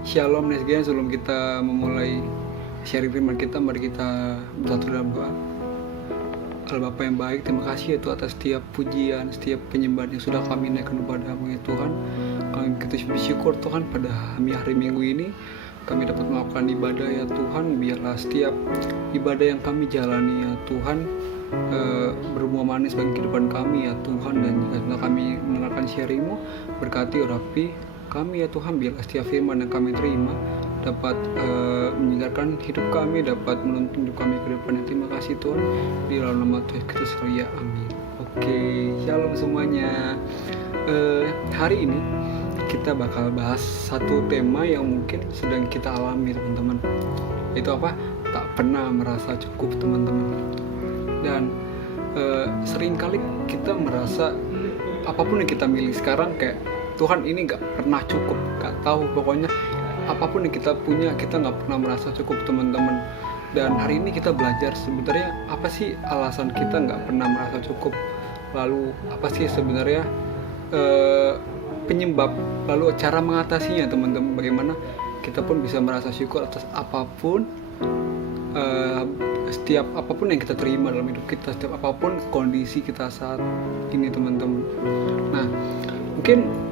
Shalom Nesgen, sebelum kita memulai sharing firman kita, mari kita bersatu dalam doa. Allah Bapa yang baik, terima kasih ya Tuhan atas setiap pujian, setiap penyembahan yang sudah kami naikkan kepada-Mu ya Tuhan. Kami kita bersyukur Tuhan pada hari Minggu ini kami dapat melakukan ibadah ya Tuhan. Biarlah setiap ibadah yang kami jalani ya Tuhan berbuah manis bagi kehidupan kami ya Tuhan. Dan jika setelah kami mendengarkan sharing-Mu, berkati urapi kami ya Tuhan. Biarlah setiap firman yang kami terima dapat menyegarkan hidup kami, dapat menuntun hidup kami ke depannya. Terima kasih Tuhan, di dalam nama Tuhan Kristus ya, amin. Oke, shalom semuanya. Hari ini kita bakal bahas satu tema yang mungkin sedang kita alami teman-teman. Itu apa? Tak pernah merasa cukup teman-teman. Dan seringkali kita merasa apapun yang kita milih sekarang kayak Tuhan ini gak pernah cukup, gak tahu pokoknya apapun yang kita punya kita gak pernah merasa cukup teman-teman. Dan hari ini kita belajar sebenarnya apa sih alasan kita gak pernah merasa cukup, lalu apa sih sebenarnya penyebab, lalu cara mengatasinya teman-teman. Bagaimana kita pun bisa merasa syukur atas apapun, setiap apapun yang kita terima dalam hidup kita, setiap apapun kondisi kita saat ini teman-teman. Nah, mungkin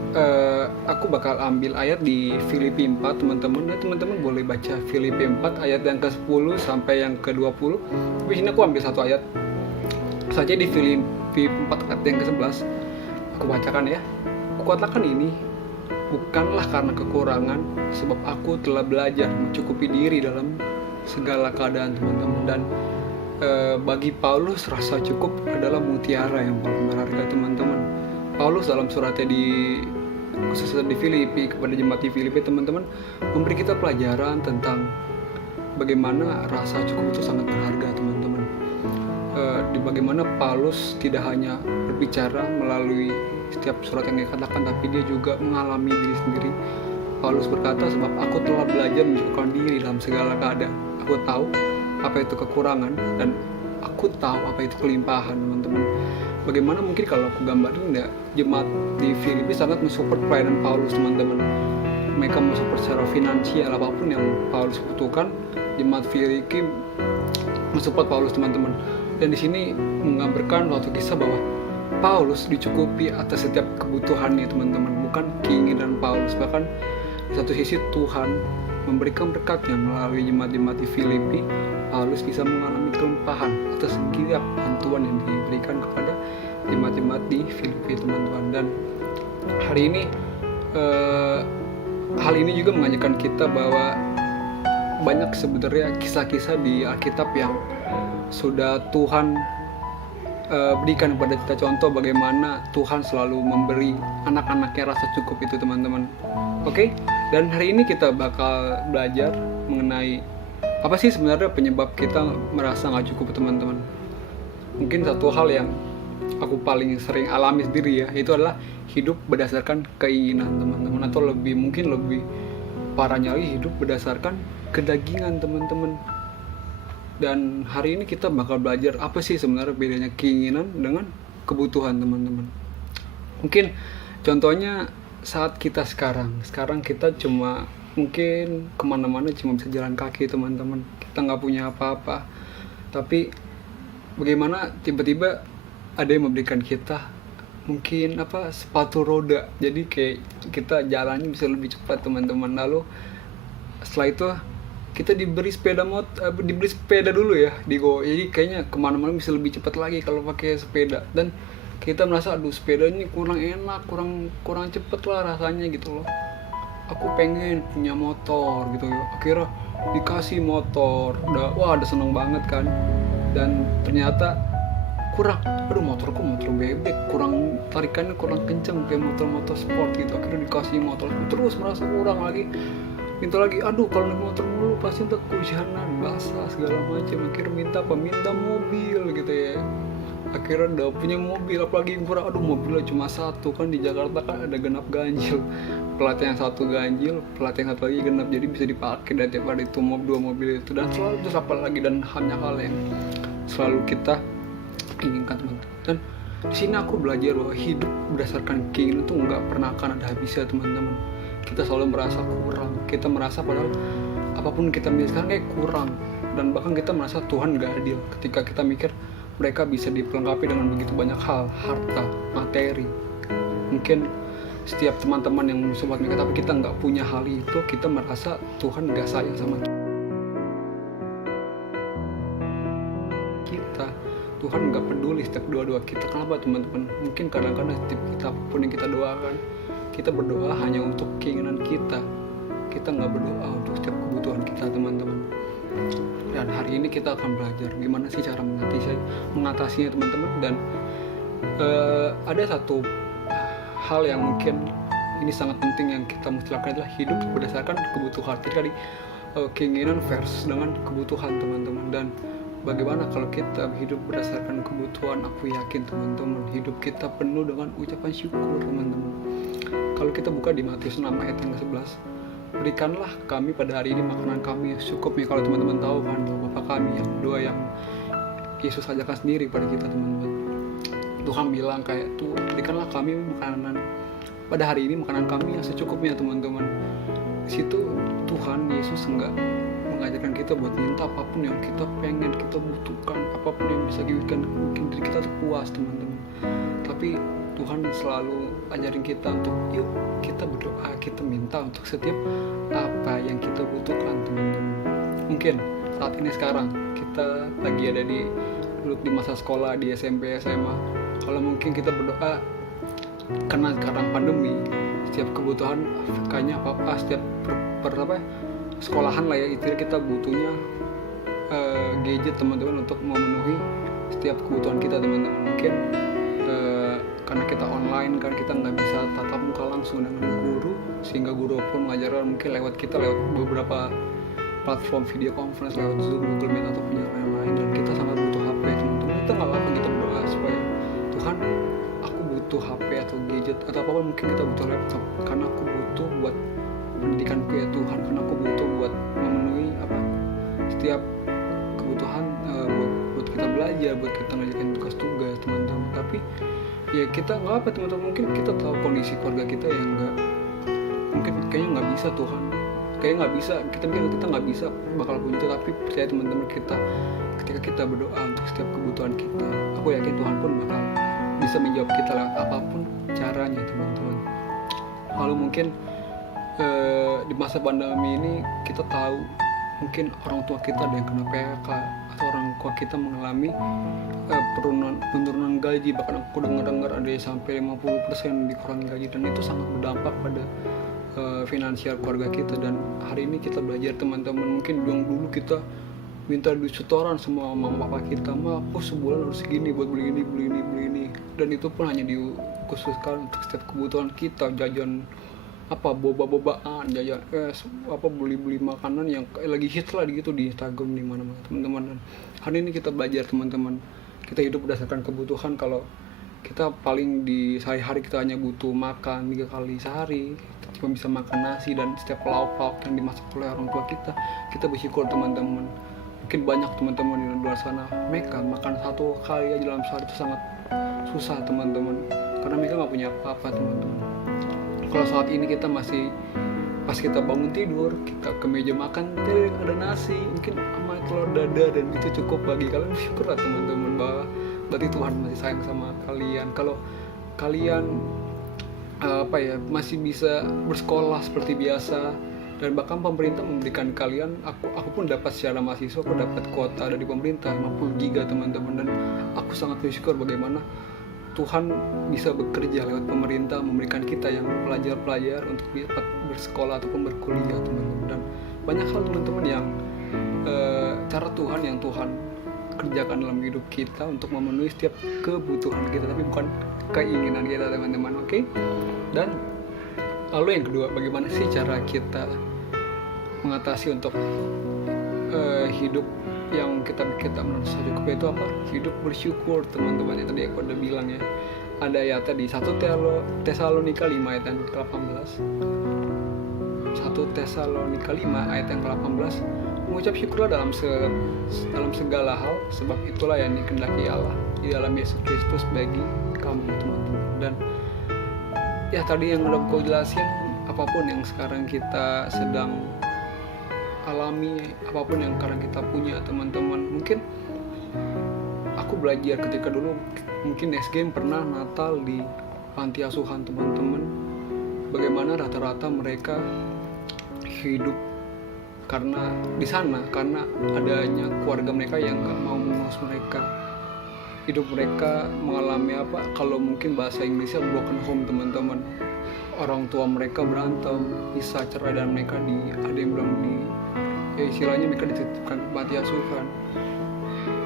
aku bakal ambil ayat di Filipi 4 teman-teman. Nah, teman-teman boleh baca Filipi 4 ayat yang ke-10 sampai yang ke-20. Di sini aku ambil satu ayat saja di Filipi 4 ayat yang ke-11. Aku bacakan ya. Kukatakan ini bukanlah karena kekurangan, sebab aku telah belajar mencukupi diri dalam segala keadaan teman-teman. Dan bagi Paulus rasa cukup adalah mutiara yang paling berharga teman-teman. Paulus dalam suratnya khususnya di Filipi, kepada jemaat di Filipi teman-teman, memberi kita pelajaran tentang bagaimana rasa cukup itu sangat berharga teman-teman. Di bagaimana Paulus tidak hanya berbicara melalui setiap surat yang dia katakan, tapi dia juga mengalami diri sendiri. Paulus berkata, sebab aku telah belajar mencukupkan diri dalam segala keadaan. Aku tahu apa itu kekurangan dan aku tahu apa itu kelimpahan teman-teman. Bagaimana mungkin kalau aku gambarin ya, jemaat di Filipi sangat mensupport pelayanan Paulus teman-teman. Mereka mensupport secara finansial, apapun yang Paulus butuhkan, jemaat Filipi mensupport Paulus teman-teman. Dan di sini menggambarkan suatu kisah bahwa Paulus dicukupi atas setiap kebutuhannya teman-teman, bukan keinginan Paulus. Bahkan di satu sisi Tuhan memberikan berkatnya melalui jemaat-jemaat di Filipi. Paulus bisa mengalami kelimpahan atas setiap bantuan yang diberikan kepada jemaat-jemaat di Filipi teman-teman. Dan hari ini hal ini juga mengajarkan kita bahwa banyak sebenarnya kisah-kisah di Alkitab yang sudah Tuhan berikan kepada kita, contoh bagaimana Tuhan selalu memberi anak-anaknya rasa cukup itu teman-teman. Oke? Dan hari ini kita bakal belajar mengenai apa sih sebenarnya penyebab kita merasa gak cukup teman-teman. Mungkin satu hal yang aku paling sering alami sendiri ya, itu adalah hidup berdasarkan keinginan teman-teman. Atau mungkin lebih parahnya lagi, hidup berdasarkan kedagingan teman-teman. Dan hari ini kita bakal belajar apa sih sebenarnya bedanya keinginan dengan kebutuhan teman-teman. Mungkin contohnya saat kita sekarang kita cuma mungkin kemana-mana cuma bisa jalan kaki teman-teman. Kita nggak punya apa-apa, tapi bagaimana tiba-tiba ada yang memberikan kita mungkin sepatu roda, jadi kayak kita jalannya bisa lebih cepat teman-teman. Lalu setelah itu kita diberi sepeda dulu ya, jadi kayaknya kemana-mana bisa lebih cepat lagi kalau pakai sepeda. Dan kita merasa aduh sepeda ini kurang enak, kurang cepet lah rasanya gitu loh. Aku pengen punya motor gitu ya. Akhirnya dikasih motor, udah seneng banget kan. Dan ternyata kurang, motor bebek, kurang tarikannya kurang kenceng kayak motor sport gitu. Akhirnya dikasih motor, terus merasa kurang lagi. Minta lagi, kalau naik motor mulu pasti ntar kehujanan, basah segala macam. Akhirnya minta mobil gitu ya. Akhirnya udah punya mobil, apalagi yang kurang, mobilnya cuma satu kan. Di Jakarta kan ada genap ganjil, plat yang satu ganjil, plat yang satu lagi genap, jadi bisa dipakai dan tiap hari itu dua mobil itu. Dan selalu terus apa lagi, dan hanya hal yang selalu kita inginkan teman-teman. Dan di sini aku belajar bahwa hidup berdasarkan keinginan itu nggak pernah akan ada habisnya teman-teman. Kita selalu merasa kurang, Kita merasa padahal apapun kita miliki sekarang kayak kurang, dan bahkan kita merasa Tuhan gak adil ketika kita mikir mereka bisa dipelengkapi dengan begitu banyak hal, harta, materi. Mungkin setiap teman-teman yang support mereka, tapi kita nggak punya hal itu, kita merasa Tuhan nggak sayang sama kita. Tuhan nggak peduli setiap doa-doa kita. Kenapa teman-teman? Mungkin kadang-kadang setiap kita apapun yang kita doakan, kita berdoa hanya untuk keinginan kita. Kita nggak berdoa untuk setiap kebutuhan kita, teman-teman. Dan hari ini kita akan belajar gimana sih cara mengatasinya, teman-teman. Dan ada satu hal yang mungkin ini sangat penting yang kita mesti lakukan adalah hidup berdasarkan kebutuhan. Jadi tadi keinginan versus dengan kebutuhan, teman-teman. Dan bagaimana kalau kita hidup berdasarkan kebutuhan? Aku yakin teman-teman, hidup kita penuh dengan ucapan syukur, teman-teman. Kalau kita buka di Matius 6 ayat yang ke-11, berikanlah kami pada hari ini makanan kami yang secukupnya. Kalau teman-teman tahu kan, Bapa kami, yang doa yang Yesus ajarkan sendiri pada kita, teman-teman. Tuhan bilang kayak tuh, berikanlah kami makanan pada hari ini, makanan kami yang secukupnya, teman-teman. Di situ Tuhan Yesus enggak mengajarkan kita buat minta apapun yang kita pengen, kita butuhkan, apapun yang bisa bikin diri kita tuh puas, teman-teman. Tapi Tuhan selalu ajarin kita untuk yuk kita berdoa, kita minta untuk setiap apa yang kita butuhkan, teman-teman. Mungkin saat ini sekarang kita lagi ada di masa sekolah, di SMP, SMA. Kalau mungkin kita berdoa karena sekarang pandemi, setiap kebutuhan kayaknya apa setiap sekolahan lah ya, itu kita butuhnya gadget, teman-teman, untuk memenuhi setiap kebutuhan kita, teman-teman. Mungkin karena kita online kan, kita nggak bisa tatap muka langsung dengan guru, sehingga guru pun mengajarkan mungkin lewat beberapa platform video conference, lewat Zoom, Google Meet, atau punya lain-lain. Dan kita sangat butuh HP, teman-teman. Kita nggak apa-apa kita berdoa supaya Tuhan, aku butuh HP atau gadget atau apapun, mungkin kita butuh laptop karena aku butuh buat pendidikanku ya Tuhan, karena aku butuh buat memenuhi setiap kebutuhan, buat kita belajar, buat kita ngerjain tugas-tugas, teman-teman. Tapi ya kita nggak apa, teman-teman, mungkin kita tahu kondisi keluarga kita yang mungkin kayaknya nggak bisa, Tuhan kayaknya nggak bisa, kita nggak bisa bakal punya itu. Tapi percaya, teman-teman, ketika kita berdoa untuk setiap kebutuhan kita, aku yakin Tuhan pun bakal bisa menjawab kita lewat apapun caranya, teman-teman. Lalu mungkin di masa pandemi ini kita tahu mungkin orang tua kita ada yang kena PHK, atau orang tua kita mengalami penurunan gaji. Bahkan aku dengar ada yang sampai 50% dikurangi gaji, dan itu sangat berdampak pada finansial keluarga kita. Dan hari ini kita belajar, teman-teman. Mungkin dulu kita minta duit setoran sama mama papa kita, aku sebulan harus segini buat beli ini, dan itu pun hanya dikhususkan untuk setiap kebutuhan kita, jajan boba-bobaan, jajan beli makanan yang lagi hits lah gitu di Instagram, di mana-mana, teman-teman. Dan hari ini kita belajar, teman-teman, kita hidup berdasarkan kebutuhan. Kalau kita paling di sehari-hari kita hanya butuh makan 3 kali sehari, kita cuma bisa makan nasi dan setiap lauk-lauk yang dimasak oleh orang tua kita bersyukur, teman-teman. Mungkin banyak teman-teman di luar sana mereka makan 1 kali aja dalam sehari itu sangat susah, teman-teman, karena mereka nggak punya apa-apa, teman-teman. Kalau saat ini kita masih, pas kita bangun tidur, kita ke meja makan, ada nasi, mungkin sama telur dadar, dan itu cukup bagi kalian. Bersyukur lah, teman-teman, bahwa berarti Tuhan masih sayang sama kalian. Kalau kalian masih bisa bersekolah seperti biasa, dan bahkan pemerintah memberikan kalian, aku pun dapat secara mahasiswa, aku dapat kuota dari pemerintah 50 GB, teman-teman. Dan aku sangat bersyukur bagaimana Tuhan bisa bekerja lewat pemerintah, memberikan kita yang pelajar-pelajar untuk dapat bersekolah ataupun berkuliah, teman-teman. Dan banyak hal, teman-teman, yang cara Tuhan yang Tuhan kerjakan dalam hidup kita untuk memenuhi setiap kebutuhan kita, tapi bukan keinginan kita, teman-teman. Oke? Dan lalu yang kedua, bagaimana sih cara kita mengatasi untuk hidup yang kita merasa cukup, itu apa? Hidup bersyukur, teman-teman. Yang tadi aku udah bilang ya, ada ayatnya di 1 Tesalonika 5 ayat yang ke-18. 1 Tesalonika 5 ayat yang ke-18, mengucap syukurlah dalam segala hal, sebab itulah yang dikehendaki Allah di dalam Yesus Kristus bagi kamu, teman-teman. Dan ya tadi yang udah aku jelasin, apa apapun yang sekarang kita sedang alami, apapun yang sekarang kita punya teman-teman. Mungkin aku belajar ketika dulu mungkin SG pernah Natal di panti asuhan teman-teman, bagaimana rata-rata mereka hidup karena di sana, karena adanya keluarga mereka yang nggak mau mengurus mereka. Hidup mereka mengalami apa, kalau mungkin bahasa Inggrisnya broken home teman-teman. Orang tua mereka berantem, bisa cerai, dan mereka ada yang bilang istilahnya mereka dititipkan ke panti asuhan.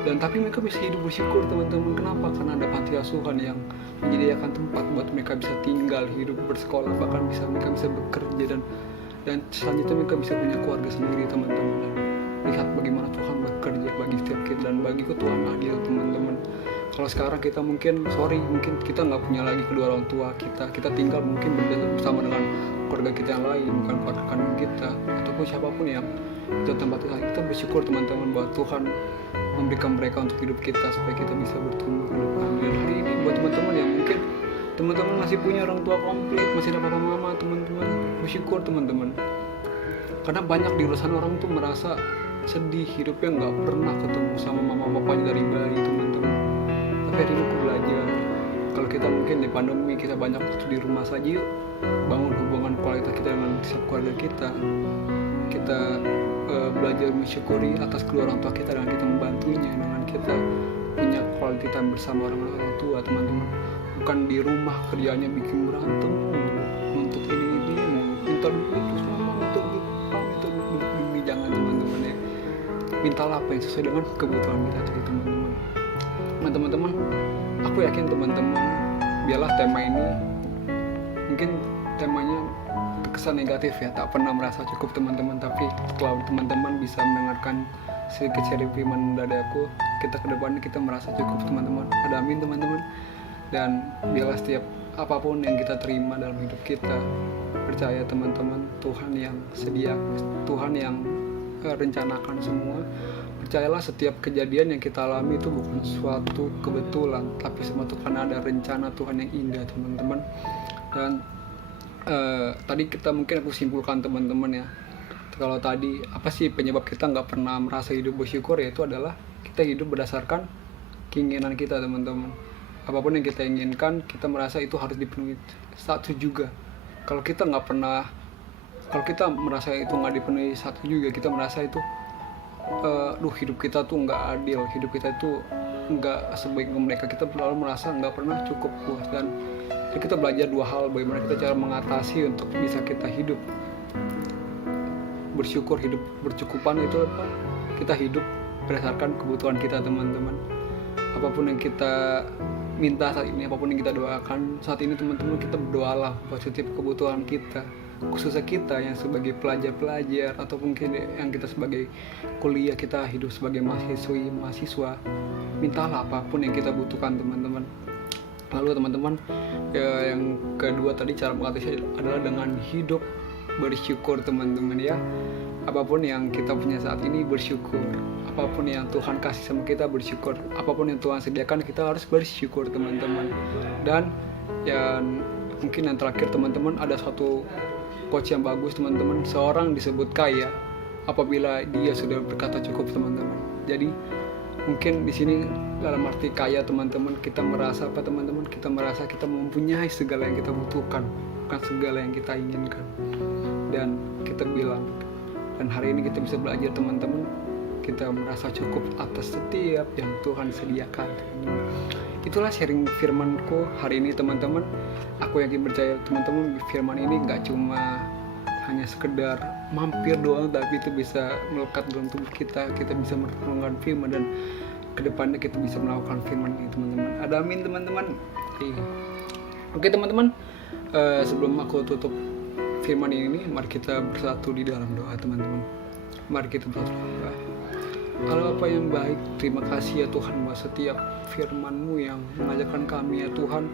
Dan tapi mereka bisa hidup bersyukur teman-teman. Kenapa? Karena ada panti asuhan yang menyediakan tempat buat mereka bisa tinggal, hidup, bersekolah, bahkan mereka bisa bekerja, dan selanjutnya mereka bisa punya keluarga sendiri teman-teman. Dan lihat bagaimana Tuhan bekerja bagi setiap kita, dan bagiku Tuhan adil teman-teman. Kalau sekarang kita mungkin kita nggak punya lagi kedua orang tua kita tinggal mungkin bersama dengan keluarga kita yang lain, bukan keluarga kandung kita ataupun siapapun yang itu tempat kita bersyukur teman-teman bahwa Tuhan memberikan mereka untuk hidup kita supaya kita bisa bertumbuh ke depan. Dan hari ini buat teman-teman yang mungkin teman-teman masih punya orang tua komplit, masih ada papa mama, teman-teman bersyukur teman-teman, karena banyak di luar sana orang tuh merasa sedih hidupnya nggak pernah ketemu sama mama papanya dari bayi teman-teman. Tapi hari ini aku belajar, kalau kita mungkin di pandemi kita banyak waktu di rumah saja, yuk bangun hubungan kualitas kita dengan setiap keluarga kita belajar mensyukuri atas kedua orang tua kita, dan kita membantunya dengan kita punya quality time bersama orang tua teman-teman. Bukan di rumah kerjanya bikin berantem untuk ini minta duit terus mama minta duit, jangan teman-teman ya. Mintalah apa yang sesuai dengan kebutuhan kita dari teman-teman. Nah teman-teman, aku yakin teman-teman, biarlah tema ini mungkin temanya kesan negatif ya, tak pernah merasa cukup teman-teman, tapi kalau teman-teman bisa mendengarkan sedikit sharing firman dari aku, kita ke depan kita merasa cukup teman-teman. Ada amin teman-teman. Dan biarlah setiap apapun yang kita terima dalam hidup kita, percaya teman-teman, Tuhan yang sedia, Tuhan yang rencanakan semua. Percayalah setiap kejadian yang kita alami itu bukan suatu kebetulan, tapi semua itu karena ada rencana Tuhan yang indah teman-teman. Dan tadi aku simpulkan teman-teman ya, kalau tadi apa sih penyebab kita nggak pernah merasa hidup bersyukur, yaitu adalah kita hidup berdasarkan keinginan kita teman-teman. Apapun yang kita inginkan, kita merasa itu harus dipenuhi. Satu juga, kalau kita merasa itu nggak dipenuhi satu juga, kita merasa itu hidup kita tuh nggak adil, hidup kita itu nggak sebaik mereka, kita lalu merasa nggak pernah cukup puas. Dan kita belajar dua hal, bagaimana kita cara mengatasi untuk bisa kita hidup bersyukur, hidup bercukupan. Itu apa? Kita hidup berdasarkan kebutuhan kita teman-teman. Apapun yang kita minta saat ini, apapun yang kita doakan saat ini teman-teman, kita berdoalah buat setiap kebutuhan kita, khususnya kita yang sebagai pelajar ataupun yang kita sebagai kuliah, kita hidup sebagai mahasiswa, mintalah apapun yang kita butuhkan teman-teman. Lalu teman-teman, yang kedua tadi cara mengatasi adalah dengan hidup bersyukur teman-teman ya. Apapun yang kita punya saat ini bersyukur, apapun yang Tuhan kasih sama kita bersyukur, apapun yang Tuhan sediakan kita harus bersyukur teman-teman. Dan yang mungkin yang terakhir teman-teman, ada suatu quotes yang bagus teman-teman, seorang disebut kaya apabila dia sudah berkata cukup teman-teman. Jadi mungkin di sini dalam arti kaya teman-teman, kita merasa apa teman-teman, kita merasa kita mempunyai segala yang kita butuhkan, bukan segala yang kita inginkan. Dan kita bilang, dan hari ini kita bisa belajar teman-teman, kita merasa cukup atas setiap yang Tuhan sediakan. Itulah sharing firmanku hari ini teman-teman. Aku yakin percaya teman-teman, firman ini gak cuma hanya sekedar mampir doang, tapi itu bisa melekat dalam tubuh kita bisa merenungkan firman, dan kedepannya kita bisa melakukan firman ini teman-teman. Ada amin teman-teman. Oke teman-teman, sebelum aku tutup firman ini, mari kita bersatu di dalam doa teman-teman. Mari kita bersatu doa. Allah Bapa yang baik, terima kasih ya Tuhan bahwa setiap firman-Mu yang mengajarkan kami ya Tuhan,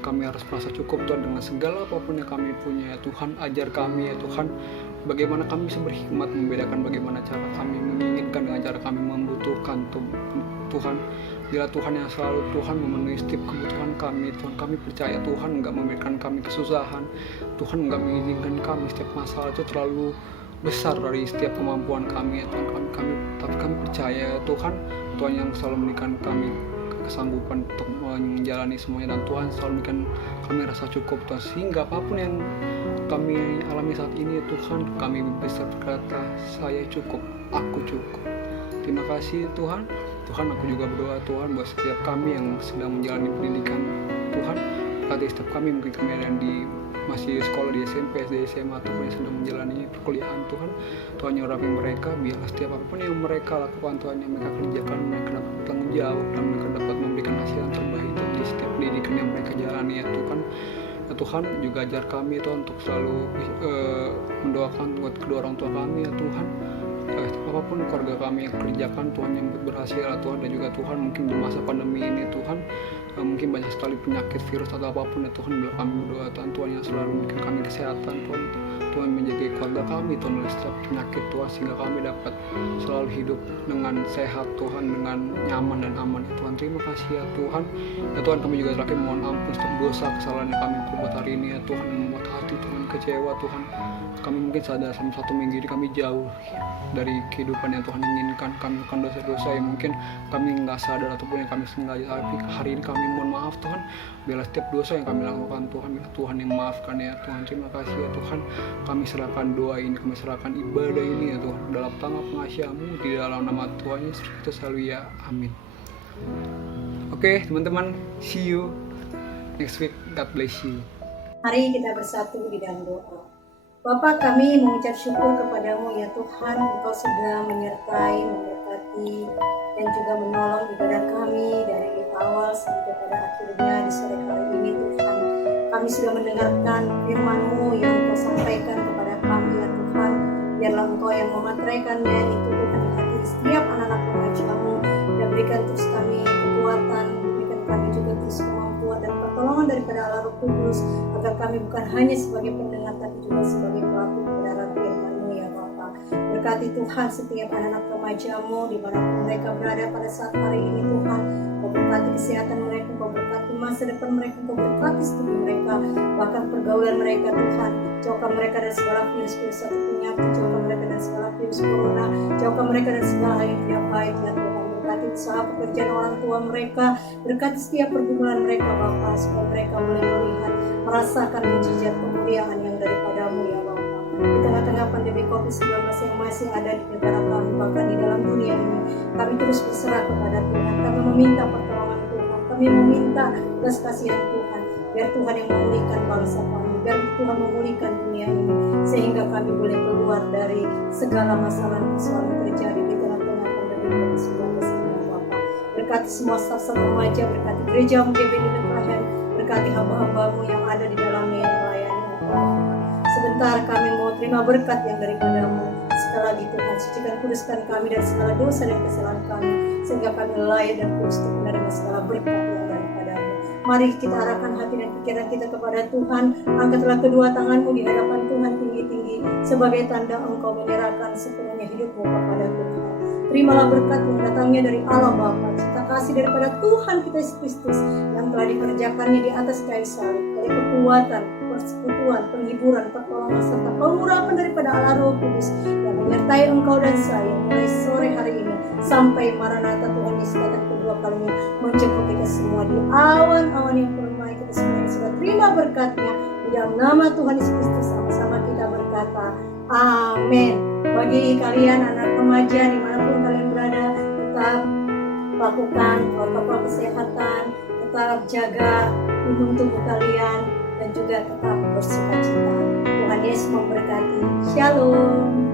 kami harus merasa cukup Tuhan dengan segala apapun yang kami punya ya Tuhan. Ajar kami ya Tuhan, bagaimana kami bisa berhikmat membedakan bagaimana cara kami menginginkan dengan cara kami membutuhkan Tuhan. Tuhan. Bila Tuhan yang selalu Tuhan memenuhi setiap kebutuhan kami. Tuhan, kami percaya Tuhan enggak memberikan kami kesusahan. Tuhan enggak mengizinkan kami setiap masalah itu terlalu besar dari setiap kemampuan kami ya Tuhan. Tapi kami percaya Tuhan yang selalu memberikan kami kesanggupan untuk menjalani semuanya, dan Tuhan selalu memberikan kami rasa cukup Tuhan, sehingga apapun yang kami alami saat ini ya Tuhan, kami bisa berkata saya cukup, aku cukup. Terima kasih Tuhan. Aku juga berdoa Tuhan buat setiap kami yang sedang menjalani pendidikan Tuhan. Berkati setiap kami, mungkin kami yang masih sekolah di SMP, SD, SMA, ataupun yang sedang menjalani perkuliahan Tuhan. Tuhan urapi mereka, biarlah setiap apapun yang mereka lakukan Tuhan, yang mereka kerjakan, mereka dapat bertanggung jawab dan mereka dapat memberikan hasil yang terbaik Tuhan, di setiap pendidikan yang mereka jalani ya Tuhan. Ya Tuhan, juga ajar kami Tuhan untuk selalu mendoakan buat kedua orang tua kami ya Tuhan. Apapun keluarga kami yang kerjakan Tuhan yang berhasil ya Tuhan, dan juga Tuhan mungkin di masa pandemi ini Tuhan mungkin banyak sekali penyakit, virus atau apapun ya Tuhan, bila kami berdoa Tuhan yang selalu memberikan kami kesehatan Tuhan menjaga keluarga kami Tuhan dari setiap penyakit Tuhan, sehingga kami dapat selalu hidup dengan sehat Tuhan, dengan nyaman dan aman ya Tuhan. Terima kasih ya Tuhan. Ya Tuhan, kami juga terakhir mohon ampun setiap dosa kesalahan yang kami perbuat hari ini ya Tuhan, yang membuat hati Tuhan kecewa Tuhan. Kami mungkin sadar selama 1 minggu ini kami jauh dari kehidupan yang Tuhan inginkan. Kami melakukan dosa-dosa yang mungkin kami nggak sadar ataupun yang kami sengaja. Tapi hari ini kami mohon maaf Tuhan, bila setiap dosa yang kami lakukan Tuhan, bila Tuhan yang maafkan ya Tuhan. Terima kasih ya Tuhan. Kami serahkan doa ini, kami serahkan ibadah ini ya Tuhan dalam tangan pengasih-Mu, di dalam nama Tuhan Yesus Kristus selalu ya, amin. Oke teman-teman, see you next week. God bless you. Mari kita bersatu di dalam doa. Bapa, kami mengucap syukur kepadamu ya Tuhan, Engkau sudah menyertai, memberkati, dan juga menolong ibadah kami dari awal sampai pada akhirnya di sore hari ini Tuhan. Kami sudah mendengarkan firman-Mu yang Engkau sampaikan kepada kami ya Tuhan. Biarlah Engkau yang memateraikannya itu Tuhan di hati setiap anak-anak remaja-Mu, dan berikan terus kami kekuatan, berikan kami juga terus kemampuan dan pertolongan daripada Allah Roh Kudus, agar kami bukan hanya sebagai pendengar tapi juga sebagai pelaku kebenaran firman-Mu ya Bapa. Berkati Tuhan setiap anak-anak remaja-Mu dimanapun mereka berada pada saat hari ini Tuhan. Kau berkati kesehatan mereka, Kau berkati masa depan mereka, Kau berkati studi mereka, bahkan pergaulan mereka Tuhan. Jauhkan mereka dari segala virus-virus atau penyakit, jauhkan mereka dari segala virus corona, jauhkan mereka dari segala hal yang tidak baik ya Tuhan. Berkati usaha pekerjaan orang tua mereka, berkati setiap pergumulan mereka Bapa, supaya mereka boleh melihat, merasakan mujizat kemuliaan yang daripada-Mu ya Bapa. Di tengah-tengah pandemi COVID-19 yang masih ada di negara kami, bahkan di dalam dunia ini, kami terus berserah kepada Tuhan. Kami meminta pertolongan Tuhan, kami meminta belas kasihan Tuhan, biar Tuhan yang memulihkan bangsa kami, biar Tuhan memulihkan dunia ini, sehingga kami boleh keluar dari segala masalah yang selalu terjadi di tengah-tengah pandemi COVID-19 ini Bapa. Berkati semua staf remaja, berkati gereja MGB di Bethlehem, berkati hamba-hamba-Mu yang ada di dalamnya yang melayani Bapa. Sebentar kami mau terima berkat yang daripada-Mu. Sekali lagi Tuhan, sucikan kuduskan kami dari segala dosa dan kesalahan kami, sehingga kami layak dan kudus untuk menerima segala berkat yang daripada-Mu. Mari kita arahkan hati dan pikiran kita kepada Tuhan. Angkatlah kedua tangan-Mu di hadapan Tuhan tinggi-tinggi, sebagai tanda Engkau menyerahkan sepenuhnya hidup-Mu kepada Tuhan. Terimalah berkat yang datangnya dari Allah Bapa, cinta kasih daripada Tuhan kita Yesus Kristus yang telah dikerjakannya di atas kayu salib, dari kekuatan, persekutuan, penghiburan, pertolongan, serta pengurapan daripada Allah Roh Kudus yang menyertai engkau dan saya mulai sore hari ini sampai Maranatha Tuhan Yesus datang kedua kalinya menjemput kita semua di awan-awan yang permai. Kita semua yang sudah terima berkatnya di dalam nama Tuhan Yesus Kristus, sama-sama kita berkata amin. Bagi kalian anak remaja dimanapun kalian berada, tetap lakukan protokol kesehatan, tetap jaga imun tubuh kalian, dan juga tetap bersukacita. Tuhan Yesus memberkati. Shalom.